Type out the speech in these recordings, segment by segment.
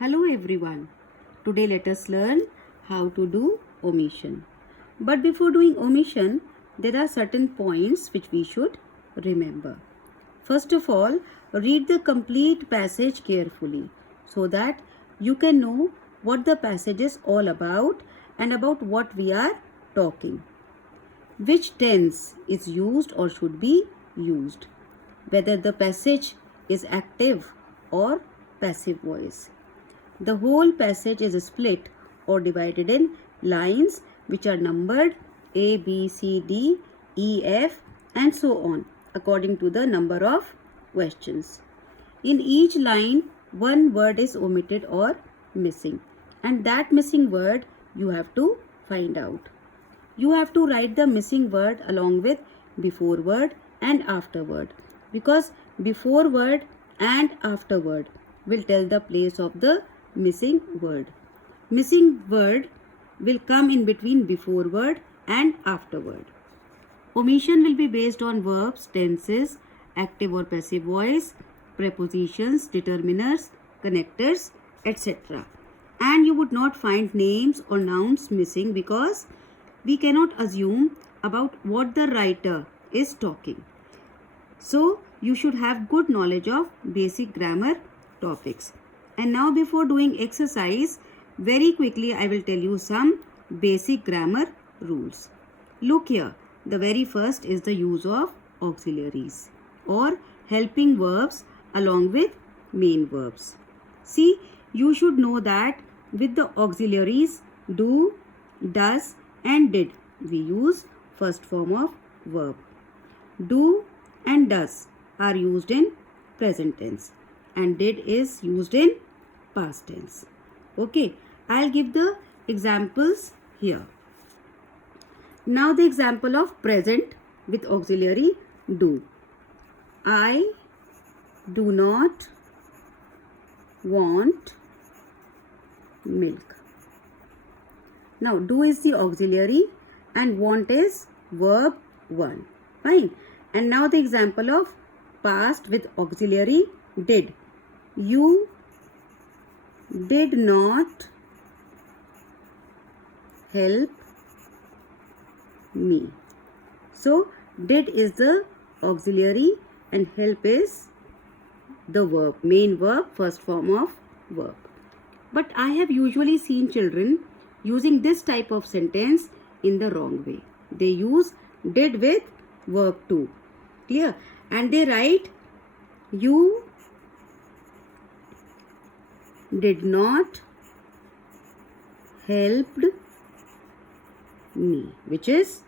Hello everyone. Today let us learn how to do omission. But before doing omission, there are certain points which we should remember. First of all, read the complete passage carefully so that you can know what the passage is all about and about what we are talking. Which tense is used or should be used. Whether the passage is active or passive voice. The whole passage is split or divided in lines which are numbered A, B, C, D, E, F and so on according to the number of questions. In each line, one word is omitted or missing, and that missing word you have to find out. You have to write the missing word along with before word and after word, because before word and after word will tell the place of the missing word. Missing word will come in between before word and after word. Omission will be based on verbs, tenses, active or passive voice, prepositions, determiners, connectors, etc. And you would not find names or nouns missing because we cannot assume about what the writer is talking. So you should have good knowledge of basic grammar topics. And now before doing exercise, very quickly I will tell you some basic grammar rules. Look here, the very first is the use of auxiliaries or helping verbs along with main verbs. See, you should know that with the auxiliaries do, does and did, we use first form of verb. Do and does are used in present tense and did is used in past tense. Okay, I'll give the examples here. Now the example of present with auxiliary do. I do not want milk. Now do is the auxiliary and want is verb 1. Fine. And now the example of past with auxiliary did. You did not help me. So did is the auxiliary and help is the verb, main verb, first form of verb. But I have usually seen children using this type of sentence in the wrong way. They use did with verb 2. Clear? And they write you did not helped me, which is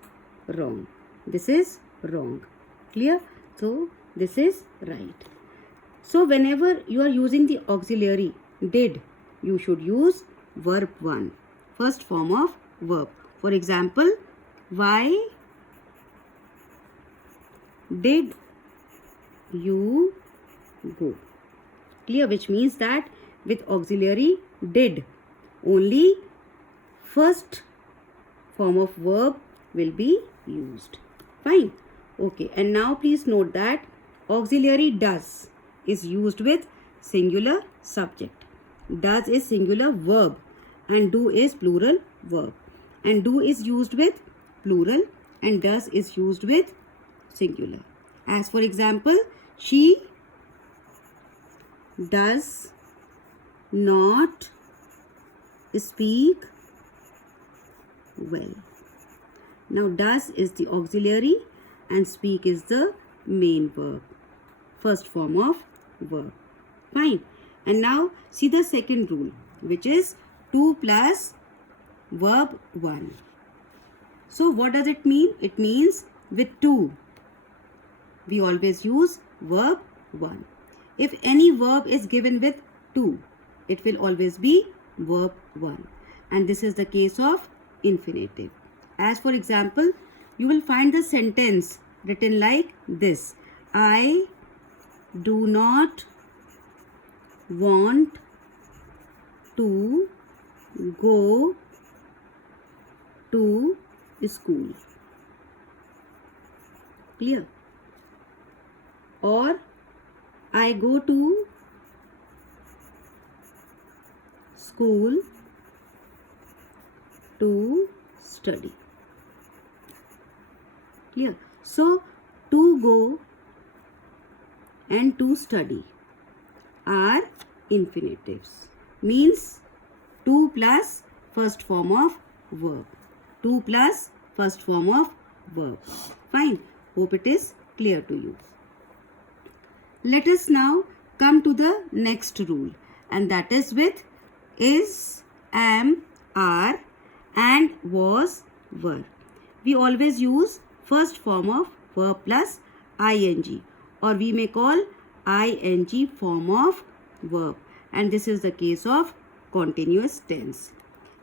wrong. This is wrong. Clear? So this is right. So whenever you are using the auxiliary did, you should use verb 1, first form of verb. For example, why did you go? Clear? Which means that with auxiliary did, only first form of verb will be used. Fine. Okay. And now please note that auxiliary does is used with singular subject. Does is singular verb and do is plural verb. And do is used with plural and does is used with singular. As for example, she does not speak well. Now does is the auxiliary and speak is the main verb, first form of verb. Fine. And now see the second rule, which is 2 plus verb 1. So what does it mean? It means with 2 we always use verb 1. If any verb is given with 2, it will always be verb 1. And this is the case of infinitive. As for example, you will find the sentence written like this. I do not want to go to school. Clear? Or I go to school to study. Clear? So, to go and to study are infinitives. Means to plus first form of verb. To plus first form of verb. Fine. Hope it is clear to you. Let us now come to the next rule, and that is with is, am, are and was, were. We always use first form of verb plus ing, or we may call ing form of verb, and this is the case of continuous tense.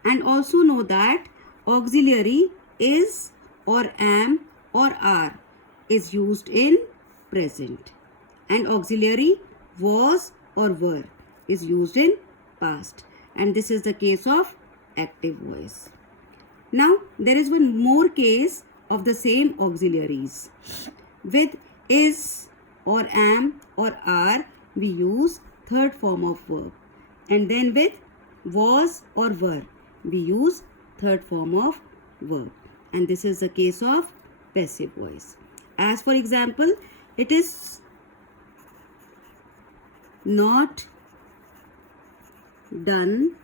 And also know that auxiliary is or am or are is used in present, and auxiliary was or were is used in past, and this is the case of active voice. Now there is one more case of the same auxiliaries. With is or am or are we use third form of verb, and then with was or were we use third form of verb, and this is the case of passive voice. As for example, it is not done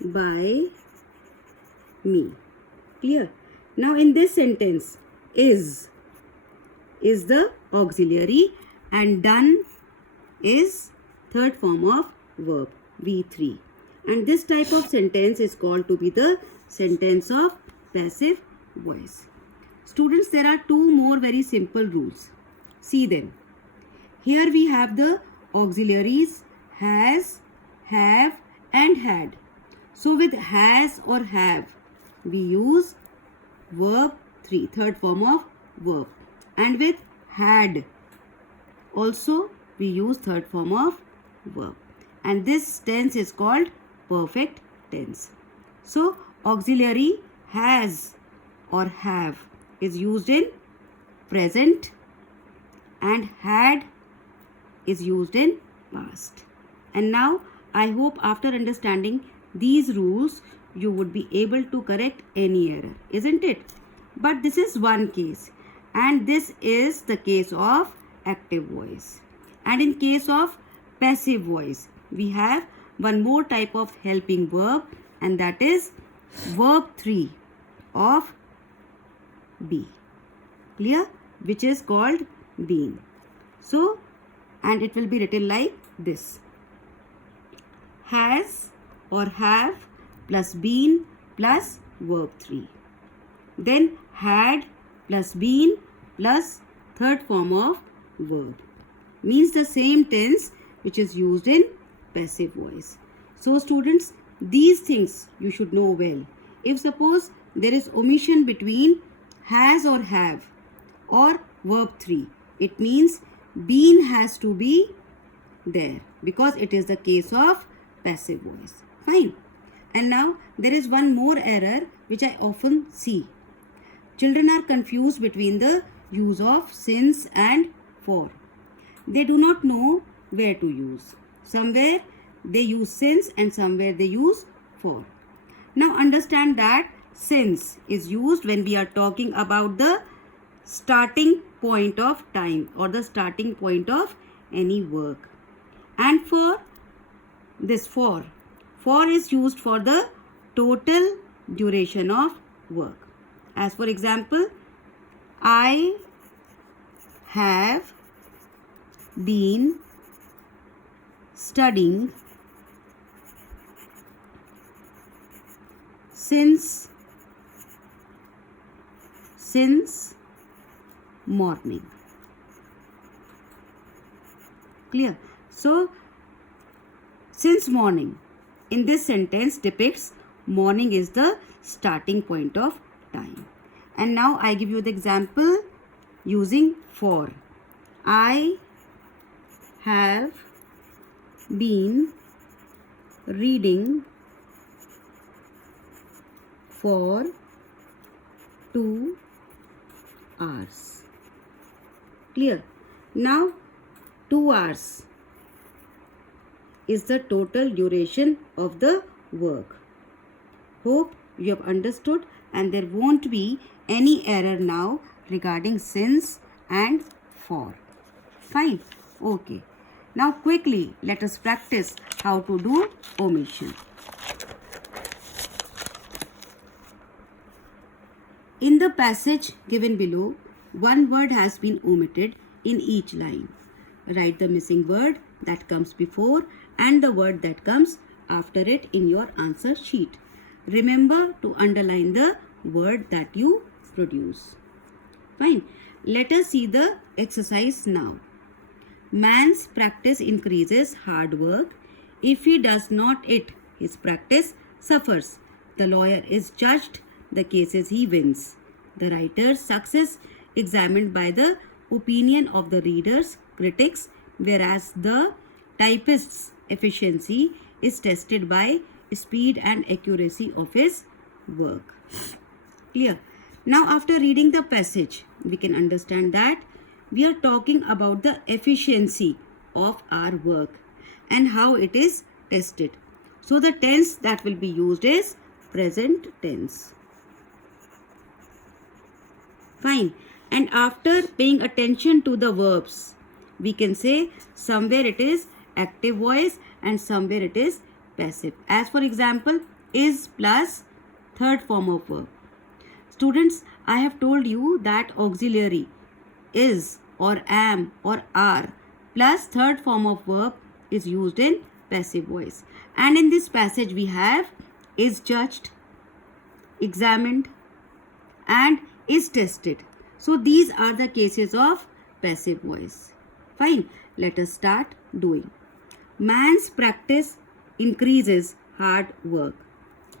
by me. Clear? Now in this sentence, is the auxiliary and done is third form of verb, V3. And this type of sentence is called to be the sentence of passive voice. Students, there are two more very simple rules. See them. Here we have the auxiliaries has, have and had. So with has or have, we use verb 3, third form of verb. And with had, also we use third form of verb. And this tense is called perfect tense. So auxiliary has or have is used in present, and had is used in past. And now I hope after understanding these rules you would be able to correct any error, isn't it? But this is one case, and this is the case of active voice. And in case of passive voice, we have one more type of helping verb, and that is verb 3 of be. Clear? Which is called been. So, and it will be written like this: has or have plus been plus verb 3. Then had plus been plus third form of verb. Means the same tense which is used in passive voice. So students, these things you should know well. If suppose there is omission between has or have or verb 3, it means been has to be there because it is the case of passive voice. Fine. And now there is one more error which I often see. Children are confused between the use of since and for. They do not know where to use. Somewhere they use since and somewhere they use for. Now understand that since is used when we are talking about the starting point of time or the starting point of any work. And for this for is used for the total duration of work. As for example, I have been studying since morning. Clear? So, since morning in this sentence depicts morning is the starting point of time. And now I give you the example using for. I have been reading for 2 hours. Clear? Now 2 hours is the total duration of the work. Hope you have understood and there won't be any error now regarding since and for. Fine. Okay. Now quickly let us practice how to do omission. In the passage given below, one word has been omitted in each line. Write the missing word that comes before and the word that comes after it in your answer sheet. Remember to underline the word that you produce. Fine. Let us see the exercise now. Man's practice increases hard work. If he does not it, his practice suffers. The lawyer is judged, the cases he wins. The writer's success examined by the opinion of the readers, critics, whereas the typist's efficiency is tested by speed and accuracy of his work. Clear? Now after reading the passage, we can understand that we are talking about the efficiency of our work and how it is tested. So the tense that will be used is present tense. Fine. And after paying attention to the verbs, we can say somewhere it is active voice and somewhere it is passive. As for example, is plus third form of verb. Students, I have told you that auxiliary is or am or are plus third form of verb is used in passive voice. And in this passage we have is judged, examined and is tested. So these are the cases of passive voice. Fine. Let us start doing. Man's practice increases hard work.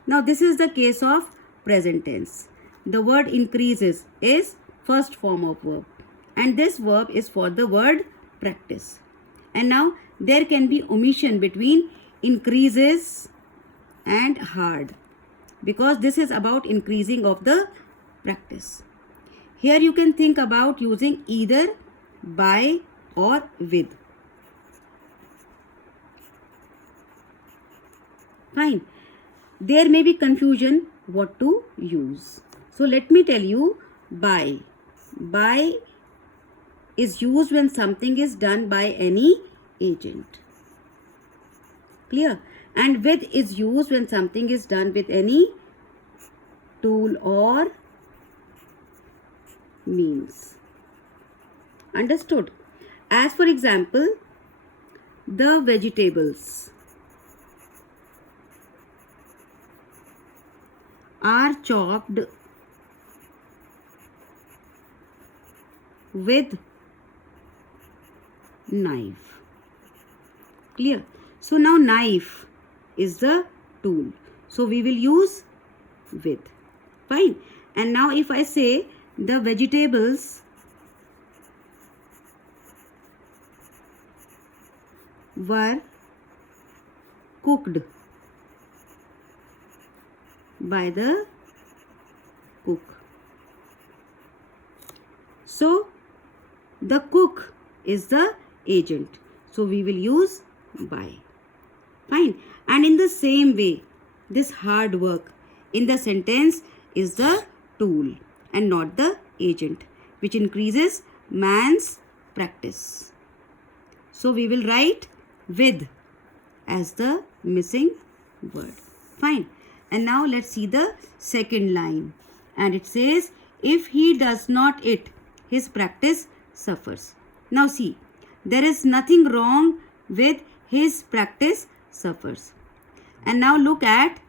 Now this is the case of present tense. The word increases is first form of verb. And this verb is for the word practice. And now there can be omission between increases and hard because this is about increasing of the practice. Here you can think about using either by or with. Fine. There may be confusion what to use. So let me tell you by. By is used when something is done by any agent. Clear? And with is used when something is done with any tool or means. Understood? As for example, the vegetables are chopped with knife. Clear? So now knife is the tool. So we will use with. Fine. And now if I say the vegetables were cooked by the cook. So the cook is the agent. So we will use by. Fine. And in the same way, this hard work in the sentence is the tool and not the agent, which increases man's practice. So we will write with as the missing word. Fine. And now let's see the second line. And it says, if he does not it, his practice suffers. Now see, there is nothing wrong with his practice suffers. And now look at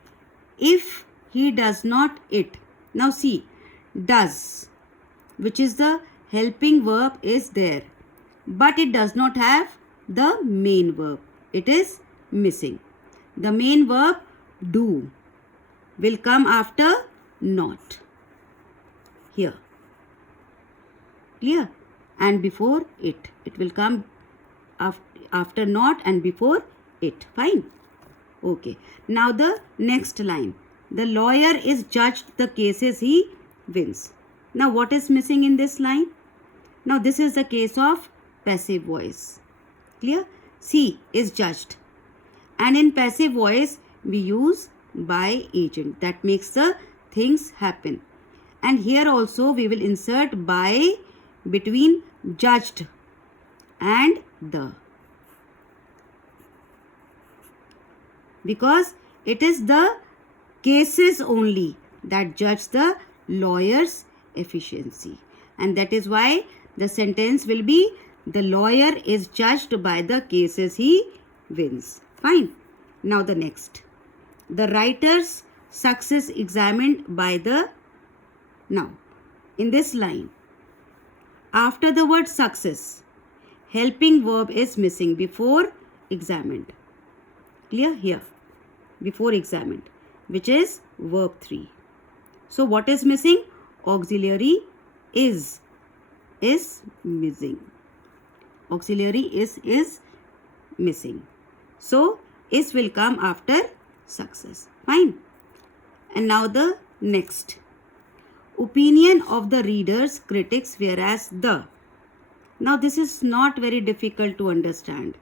if he does not it. Now see, does, which is the helping verb, is there. But it does not have the main verb. It is missing. The main verb do will come after not. Here. Clear? And before it. It will come after not and before it. Fine. Okay. Now the next line. The lawyer is judged the cases he wins. Now what is missing in this line? Now this is the case of passive voice. Clear? C is judged. And in passive voice, we use by agent. That makes the things happen. And here also we will insert by between judged and the. Because it is the cases only that judge the lawyer's efficiency. And that is why the sentence will be, the lawyer is judged by the cases he wins. Fine. Now the next. The writer's success examined by the. Now, in this line, after the word success, helping verb is missing before examined. Clear? Here. Before examined, which is verb 3. So what is missing? Auxiliary is missing. Auxiliary is missing. So is will come after success. Fine. And now the next. Opinion of the readers, critics, whereas the. Now this is not very difficult to understand.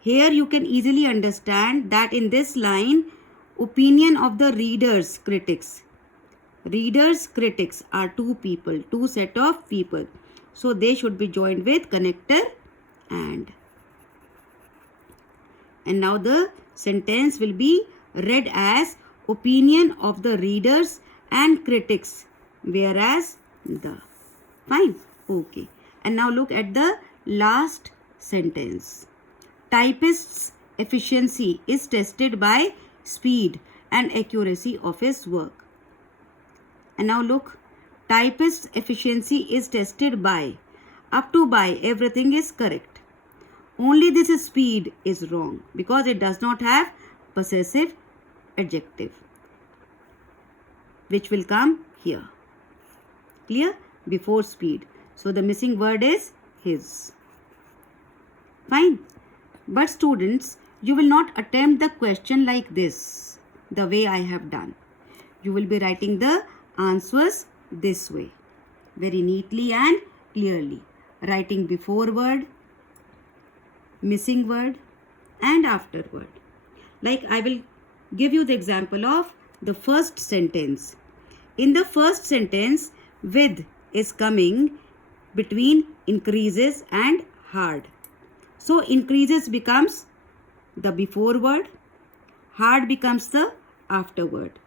Here you can easily understand that in this line, opinion of the readers, critics. Readers, critics are two people, two set of people. So they should be joined with connector and. And now the sentence will be read as opinion of the readers and critics, whereas the. Fine. Okay. And now look at the last sentence. Typist's efficiency is tested by speed and accuracy of his work. And now look, typist's efficiency is tested by. Up to by, everything is correct. Only this speed is wrong because it does not have possessive adjective, which will come here. Clear? Before speed. So the missing word is his. Fine. But students, you will not attempt the question like this, the way I have done. You will be writing the answers this way, very neatly and clearly. Writing before word, missing word and after word. Like I will give you the example of the first sentence. In the first sentence, with is coming between increases and hard. So increases becomes the before word, hard becomes the after word,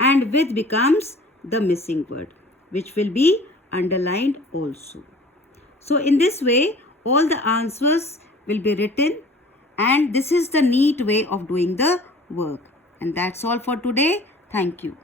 and with becomes the missing word, which will be underlined also. So in this way, all the answers will be written, and this is the neat way of doing the work. And that's all for today. Thank you.